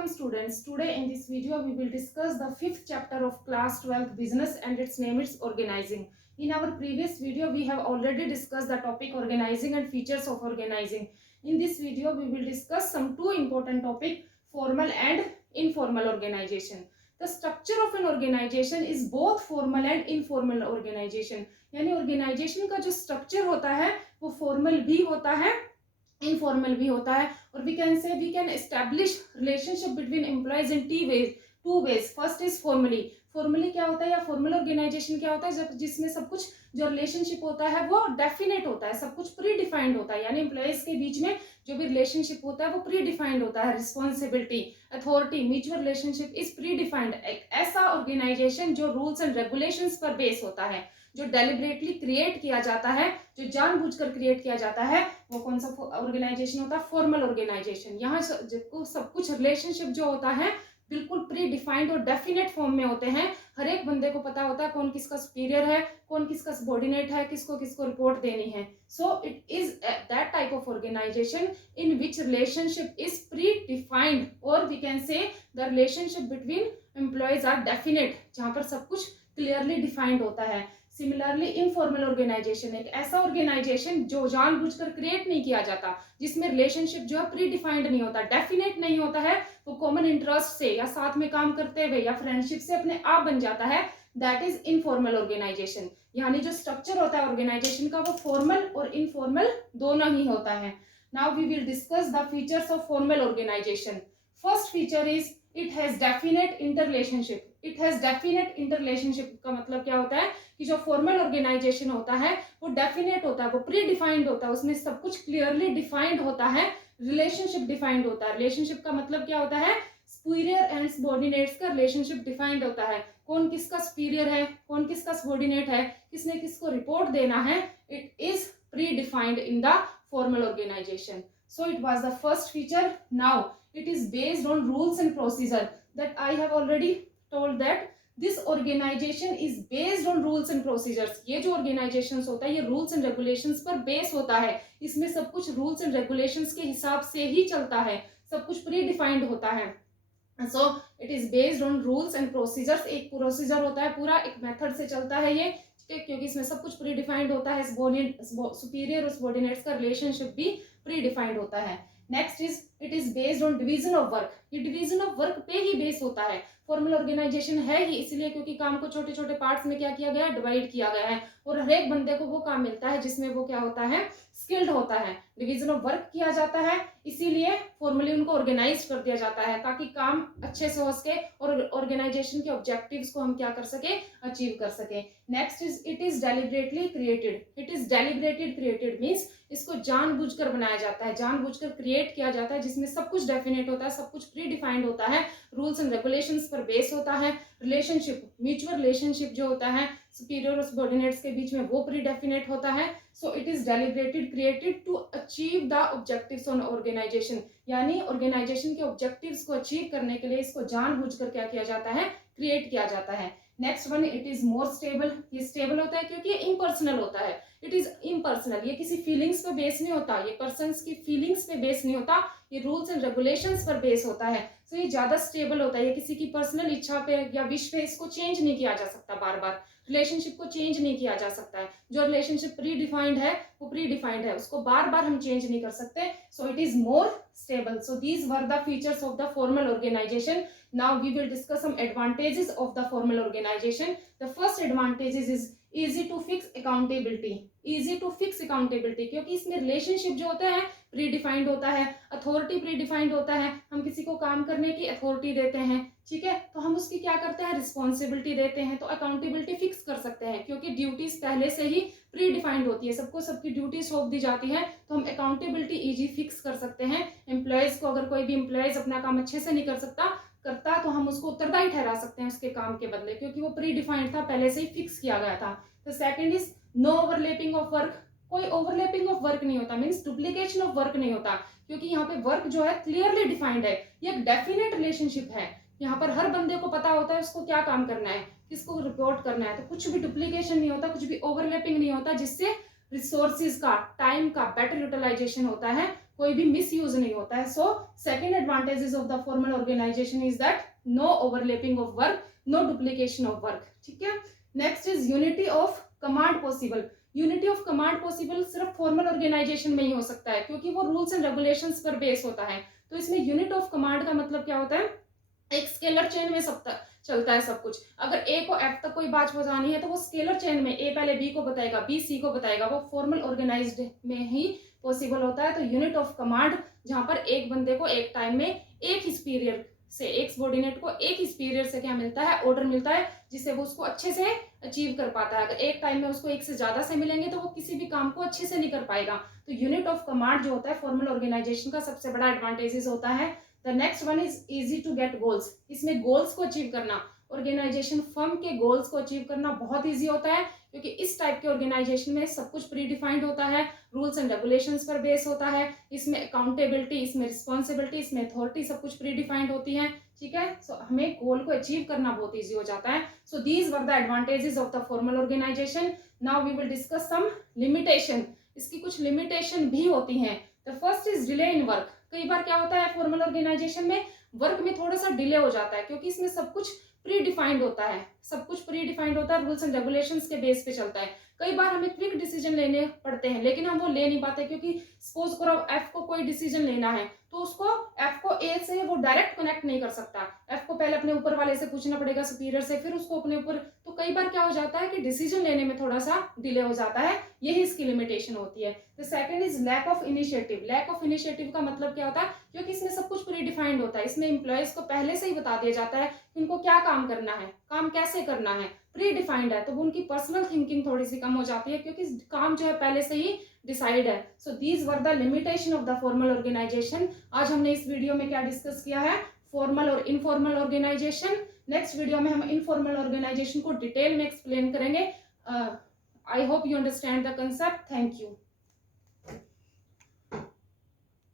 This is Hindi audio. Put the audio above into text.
Welcome students. Today in this video we will discuss the fifth chapter of class 12 business and its name is organizing. In our previous video we have already discussed the topic organizing and features of organizing. In this video we will discuss some two important topic, formal and informal organization. The structure of an organization is both formal and informal organization. यानी organization का जो structure होता है वो formal भी होता है इनफॉर्मल भी होता है और we can establish relationship between employees in two ways first is formally क्या होता है या फॉर्मल ऑर्गेनाइजेशन क्या होता है जब जिसमें सब कुछ जो रिलेशनशिप होता है वो डेफिनेट होता है, सब कुछ प्री डिफाइंड होता है, यानी एम्प्लॉयज के बीच में जो भी रिलेशनशिप होता है वो प्री डिफाइंड होता है, responsibility authority mutual relationship is pre defined. एक ऐसा ऑर्गेनाइजेशन जो रूल्स एंड रेगुलेशंस पर बेस होता है, जो डेलिबरेटली क्रिएट किया जाता है, जो जानबूझकर क्रिएट किया जाता है, वो कौन सा ऑर्गेनाइजेशन होता है? Formal organisation. यहाँ सब कुछ रिलेशनशिप जो होता है बिल्कुल प्री डिफाइंड और डेफिनेट फॉर्म में होते हैं। हर एक बंदे को पता होता है कौन किसका सुपीरियर है, कौन किसका सबॉर्डिनेट है, किसको किसको रिपोर्ट देनी है। So it is that type of organization in which relationship is predefined और we can say the relationship between employees are definite, जहां पर सब कुछ क्लियरली डिफाइंड होता है। सिमिलरली इनफॉर्मल ऑर्गेनाइजेशन एक ऐसा ऑर्गेनाइजेशन जो जानबूझकर क्रिएट नहीं किया जाता, जिसमें रिलेशनशिप जो है प्री डिफाइंड नहीं होता, डेफिनेट नहीं होता है, वो कॉमन इंटरेस्ट से या साथ में काम करते हुए या फ्रेंडशिप से अपने आप बन जाता है, दैट इज इनफॉर्मल ऑर्गेनाइजेशन। यानी जो स्ट्रक्चर होता है ऑर्गेनाइजेशन का वो फॉर्मल और इनफॉर्मल दोनों ही होता है। Now we will discuss the features of formal organisation. First feature is it has definite interrelationship. It has definite interrelationship का मतलब क्या होता है कि जो फॉर्मल ऑर्गेनाइजेशन होता है वो डेफिनेट होता है, वो प्री डिफाइंड होता है, उसमें सब कुछ क्लियरली डिफाइंड होता है, रिलेशनशिप डिफाइंड होता है। रिलेशनशिप का मतलब क्या होता है? सुपीरियर एंड सबॉर्डिनेट्स का रिलेशनशिप डिफाइंड होता है, कौन किसका सुपीरियर है, कौन किसका सबॉर्डिनेट है, किसने किसको रिपोर्ट देना है। It is predefined in the formal organisation. So it was the first feature. Now it is based on rules and procedure that I have already told that this organization is based on rules and procedures. ये जो organizations होता है ये rules and regulations पर base होता है, इसमें सब कुछ rules and regulations के हिसाब से ही चलता है, सब कुछ प्री डिफाइंड होता है। So it is based on rules and procedures। एक प्रोसीजर होता है पूरा, एक मेथड से चलता है ये, क्योंकि इसमें सब कुछ प्री डिफाइंड होता है, सुपीरियर और सबॉर्डिनेट्स का रिलेशनशिप भी प्री डिफाइंड होता है। Next is it is based on division of work. ये डिवीजन ऑफ वर्क पे ही बेस होता है, फॉर्मल ऑर्गेनाइजेशन है ही इसलिए क्योंकि काम को छोटे छोटे पार्ट्स में क्या किया गया है? डिवाइड किया गया है, और हर एक बंदे को वो काम मिलता है जिसमें वो क्या होता है? स्किल्ड होता है। डिवीजन ऑफ वर्क किया जाता है, इसीलिए फॉर्मली उनको ऑर्गेनाइज कर दिया जाता है ताकि काम अच्छे से हो सके और ऑर्गेनाइजेशन के ऑब्जेक्टिव्स को हम क्या कर सके? अचीव कर सके। Next is it is deliberately created. It is deliberated created means इसको जानबूझकर बनाया जाता है, जानबूझकर क्रिएट किया जाता है, जिसमें सब कुछ डेफिनेट होता है, सब कुछ प्री डिफाइंड होता है, रूल्स एंड रेगुलेशंस पर बेस होता है, रिलेशनशिप म्यूचुअल रिलेशनशिप जो होता है सुपीरियर और सबॉर्डिनेट्स के बीच में वो प्री डेफिनेट होता है। So it is deliberated created to achieve the objectives on organisation, यानी ऑर्गेनाइजेशन के ऑब्जेक्टिव्स को अचीव करने के लिए इसको जानबूझकर क्या किया जाता है? क्रिएट किया जाता है। Next one it is more stable. ये स्टेबल होता है क्योंकि ये इम्पर्सनल होता है, इट इज इम्पर्सनल, ये किसी फीलिंग्स पे बेस नहीं होता, ये पर्सन्स की फीलिंग्स पे बेस नहीं होता, ये रूल्स एंड रेगुलेशंस पर बेस होता है। तो ये ज्यादा स्टेबल होता है, ये किसी की पर्सनल इच्छा पे या विश पे इसको चेंज नहीं किया जा सकता, बार बार रिलेशनशिप को चेंज नहीं किया जा सकता है। जो रिलेशनशिप प्री डिफाइंड है वो प्री डिफाइंड है, उसको बार बार हम चेंज नहीं कर सकते। So it is more stable. So these were the features of the formal organisation. Now we will discuss some advantages of the formal organization. The first advantage is easy to fix accountability. Easy to fix accountability क्योंकि इसमें रिलेशनशिप जो होता है प्री डिफाइंड होता है, अथॉरिटी प्री डिफाइंड होता है, हम किसी को काम करने की अथॉरिटी देते हैं, ठीक है, तो हम उसकी क्या करते हैं? रिस्पॉन्सिबिलिटी देते हैं, तो अकाउंटेबिलिटी फिक्स कर सकते हैं क्योंकि ड्यूटीज पहले से ही प्री डिफाइंड होती है, सबको सबकी ड्यूटी सौंप दी जाती है, तो हम अकाउंटेबिलिटी इजी फिक्स कर सकते हैं। एम्प्लॉयज को अगर कोई भी एम्प्लॉयज अपना काम अच्छे से नहीं करता तो हम उसको उत्तरदायी ठहरा सकते हैं उसके काम के बदले, क्योंकि वो प्री डिफाइंड था, पहले से ही फिक्स किया गया था। तो second is no overlapping of work. कोई ओवरलैपिंग ऑफ वर्क नहीं होता, मींस डुप्लीकेशन ऑफ वर्क नहीं होता, क्योंकि यहाँ पे वर्क जो है क्लियरली डिफाइंड है, ये एक डेफिनेट रिलेशनशिप है, यहाँ पर हर बंदे को पता होता है उसको क्या काम करना है, किसको रिपोर्ट करना है, तो कुछ भी डुप्लीकेशन नहीं होता, कुछ भी ओवरलैपिंग नहीं होता, जिससे रिसोर्सेज का, टाइम का बेटर यूटिलाइजेशन होता है, कोई भी मिस यूज नहीं होता है. So second advantages of the formal organisation is that no overlapping of work, no duplication of work. ठीक है. Next is unity of command possible. Unity of command possible सिर्फ फॉर्मल ऑर्गेनाइजेशन में ही हो सकता है क्योंकि वो रूल्स एंड रेगुलेशंस पर बेस होता है. तो इसमें यूनिट ऑफ कमांड का मतलब क्या होता है, एक स्केलर चेन में सब चलता है सब कुछ. अगर ए को एफ तक कोई बात पहुंचानी है तो वो स्केलर चेन में ए पहले बी को बताएगा, बी सी को बताएगा. वो फॉर्मल ऑर्गेनाइज्ड में ही पॉसिबल होता है. तो यूनिट ऑफ कमांड जहां पर एक बंदे को एक टाइम में एक ही सुपीरियर से, एक सबॉर्डिनेट को एक ही सुपीरियर से क्या मिलता है, ऑर्डर मिलता है, जिससे वो उसको अच्छे से अचीव कर पाता है. अगर एक टाइम में उसको एक से ज्यादा से मिलेंगे तो वो किसी भी काम को अच्छे से नहीं कर पाएगा. तो यूनिट ऑफ कमांड जो होता है फॉर्मल ऑर्गेनाइजेशन का सबसे बड़ा एडवांटेजेस होता है. The next one is easy to get goals. इसमें गोल्स को अचीव करना, ऑर्गेनाइजेशन फर्म के गोल्स को अचीव करना बहुत ईजी होता है क्योंकि इस टाइप के ऑर्गेनाइजेशन में सब कुछ प्री डिफाइंड होता है, रूल्स एंड रेगुलेशंस पर बेस होता है. इसमें अकाउंटेबिलिटी, इसमें रिस्पॉन्सिबिलिटी, इसमें अथॉरिटी सब कुछ प्री डिफाइंड होती है. ठीक है. सो हमें गोल को अचीव करना बहुत ईजी हो जाता है. So these were the advantages of the formal organisation. Now we will discuss some limitation. इसकी कुछ लिमिटेशन भी होती हैं. The first is delay in work. कई बार क्या होता है फॉर्मल ऑर्गेनाइजेशन में वर्क में थोड़ा सा डिले हो जाता है क्योंकि इसमें सब कुछ प्री डिफाइंड होता है, सब कुछ प्री डिफाइंड होता है, रूल्स एंड रेगुलेशंस के बेस पे चलता है. कई बार हमें क्विक डिसीजन लेने पड़ते हैं लेकिन हम वो ले नहीं पाते क्योंकि सपोज करो एफ को कोई डिसीजन लेना है तो उसको एफ को ए से वो डायरेक्ट कनेक्ट नहीं कर सकता. एफ को पहले अपने ऊपर वाले से पूछना पड़ेगा, सुपीरियर से, फिर उसको अपने ऊपर. तो कई बार क्या हो जाता है कि डिसीजन लेने में थोड़ा सा डिले हो जाता है. यही इसकी लिमिटेशन होती है. The second is lack of initiative. Lack of initiative का मतलब क्या होता है, क्योंकि इसमें सब कुछ प्री डिफाइंड होता है. इसमें एम्प्लॉयज को पहले से ही बता दिया जाता है कि उनको क्या काम करना है, काम कैसे करना है, प्री डिफाइंड है. तो वो उनकी पर्सनल थिंकिंग थोड़ी सी कम हो जाती है क्योंकि काम जो है पहले से ही डिसाइड है. So these were the limitation of the formal organisation. आज हमने इस वीडियो में क्या डिस्कस किया है, फॉर्मल और इनफॉर्मल ऑर्गेनाइजेशन. नेक्स्ट वीडियो में हम इनफॉर्मल ऑर्गेनाइजेशन को डिटेल में एक्सप्लेन करेंगे. I hope you understand the concept. Thank you.